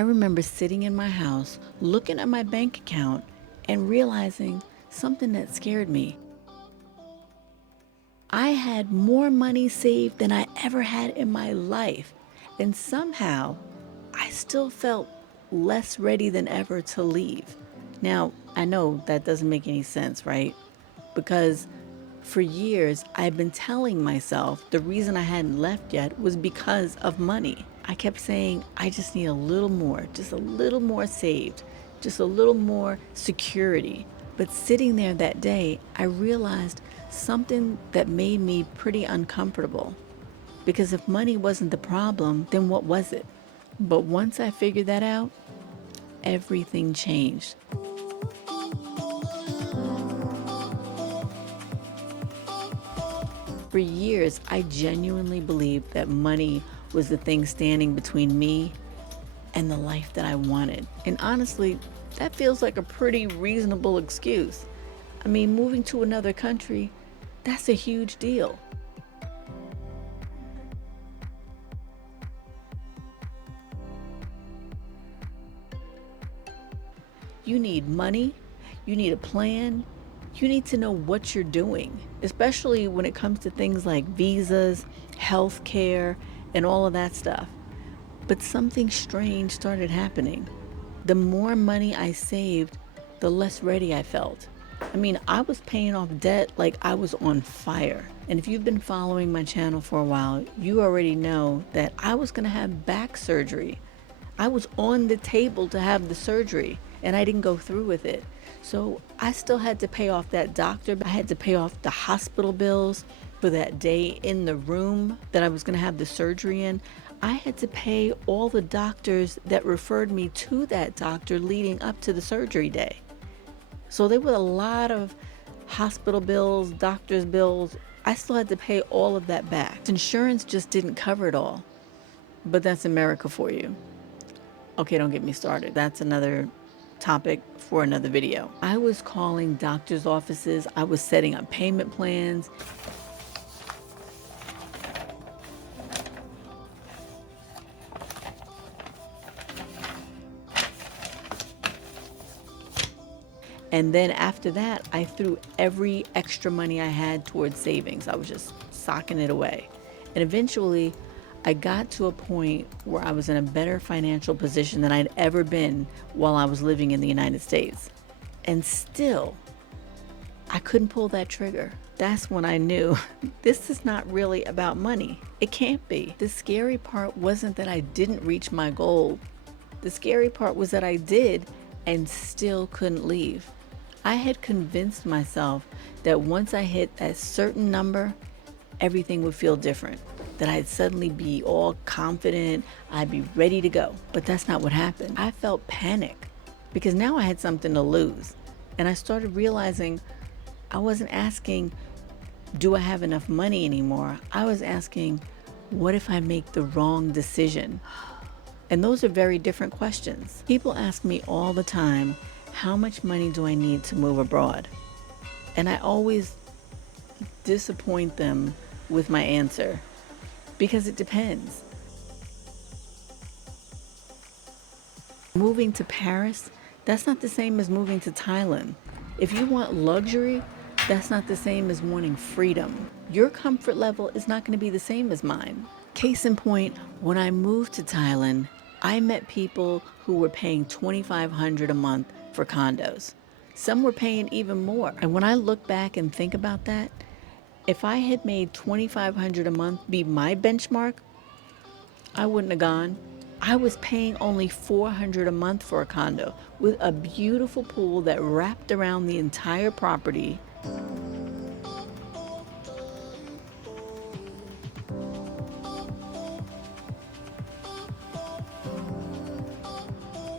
I remember sitting in my house, looking at my bank account and realizing something that scared me. I had more money saved than I ever had in my life, and somehow I still felt less ready than ever to leave. Now, I know that doesn't make any sense, right? Because for years, I've been telling myself the reason I hadn't left yet was because of money. I kept saying, I just need a little more, just a little more saved, just a little more security. But sitting there that day, I realized something that made me pretty uncomfortable. Because if money wasn't the problem, then what was it? But once I figured that out, everything changed. For years, I genuinely believed that money was the thing standing between me and the life that I wanted. And honestly, that feels like a pretty reasonable excuse. I mean, moving to another country, that's a huge deal. You need money, you need a plan, you need to know what you're doing, especially when it comes to things like visas, health care, and all of that stuff. But something strange started happening. The more money I saved, the less ready I felt. I mean, I was paying off debt like I was on fire. And if you've been following my channel for a while, you already know that I was gonna have back surgery. I was on the table to have the surgery and I didn't go through with it. So I still had to pay off that doctor. I had to pay off the hospital bills for that day in the room that I was gonna have the surgery in. I had to pay all the doctors that referred me to that doctor leading up to the surgery day. So there were a lot of hospital bills, doctor's bills. I still had to pay all of that back. Insurance just didn't cover it all. But that's America for you. Okay, don't get me started. That's another topic for another video. I was calling doctor's offices. I was setting up payment plans. And then after that, I threw every extra money I had towards savings. I was just socking it away. And eventually, I got to a point where I was in a better financial position than I'd ever been while I was living in the United States. And still, I couldn't pull that trigger. That's when I knew this is not really about money. It can't be. The scary part wasn't that I didn't reach my goal. The scary part was that I did and still couldn't leave. I had convinced myself that once I hit a certain number, everything would feel different, that I'd suddenly be all confident, I'd be ready to go. But that's not what happened. I felt panic because now I had something to lose. And I started realizing I wasn't asking, do I have enough money anymore? I was asking, what if I make the wrong decision? And those are very different questions. People ask me all the time, how much money do I need to move abroad? And I always disappoint them with my answer because it depends. Moving to Paris, that's not the same as moving to Thailand. If you want luxury, that's not the same as wanting freedom. Your comfort level is not going to be the same as mine. Case in point, when I moved to Thailand, I met people who were paying $2,500 a month for condos. Some were paying even more. And when I look back and think about that, if I had made $2,500 a month be my benchmark, I wouldn't have gone. I was paying only $400 a month for a condo with a beautiful pool that wrapped around the entire property.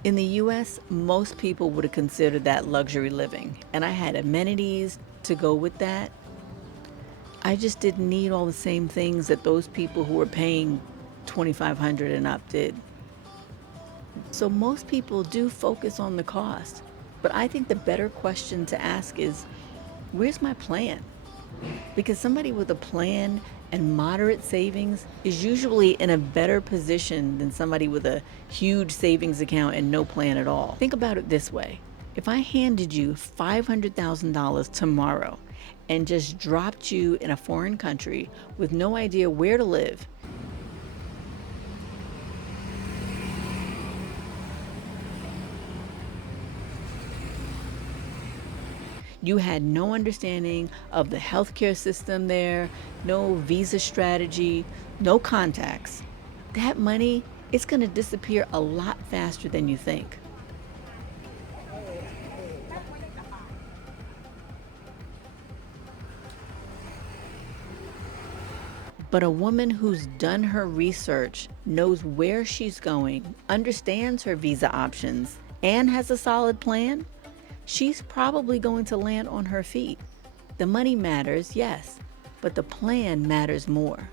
In the US, most people would have considered that luxury living, and I had amenities to go with that. I just didn't need all the same things that those people who were paying $2,500 and up did. So most people do focus on the cost, but I think the better question to ask is, where's my plan? Because somebody with a plan And moderate savings is usually in a better position than somebody with a huge savings account and no plan at all. Think about it this way. If I handed you $500,000 tomorrow and just dropped you in a foreign country with no idea where to live, you had no understanding of the healthcare system there, no visa strategy, no contacts, that money, it's going to disappear a lot faster than you think. But a woman who's done her research, knows where she's going, understands her visa options, and has a solid plan, she's probably going to land on her feet. The money matters, yes, but the plan matters more.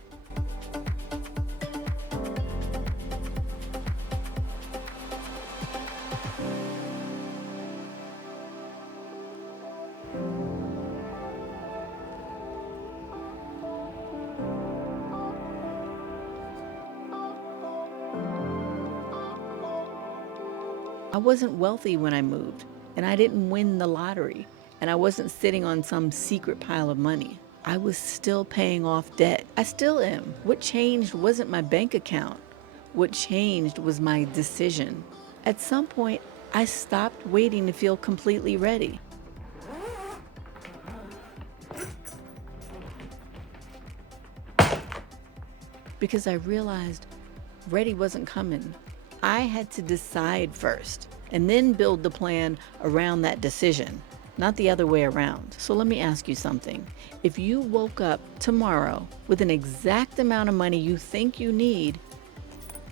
I wasn't wealthy when I moved, and I didn't win the lottery, and I wasn't sitting on some secret pile of money. I was still paying off debt. I still am. What changed wasn't my bank account. What changed was my decision. At some point, I stopped waiting to feel completely ready. Because I realized ready wasn't coming. I had to decide first and then build the plan around that decision, not the other way around. So let me ask you something. If you woke up tomorrow with an exact amount of money you think you need,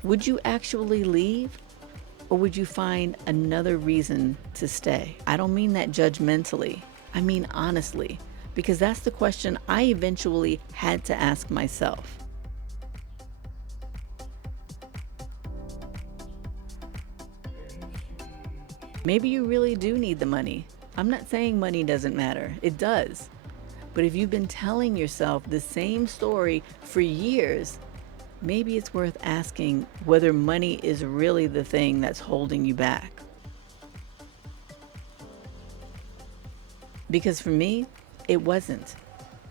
would you actually leave? Or would you find another reason to stay? I don't mean that judgmentally. I mean honestly, because that's the question I eventually had to ask myself. Maybe you really do need the money. I'm not saying money doesn't matter. It does. But if you've been telling yourself the same story for years, maybe it's worth asking whether money is really the thing that's holding you back. Because for me, it wasn't.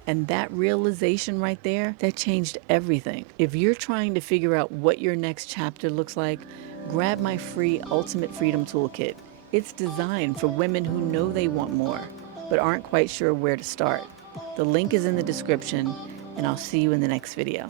And that realization right there, that changed everything. If you're trying to figure out what your next chapter looks like, grab my free Ultimate Freedom Toolkit. It's designed for women who know they want more, but aren't quite sure where to start. The link is in the description, and I'll see you in the next video.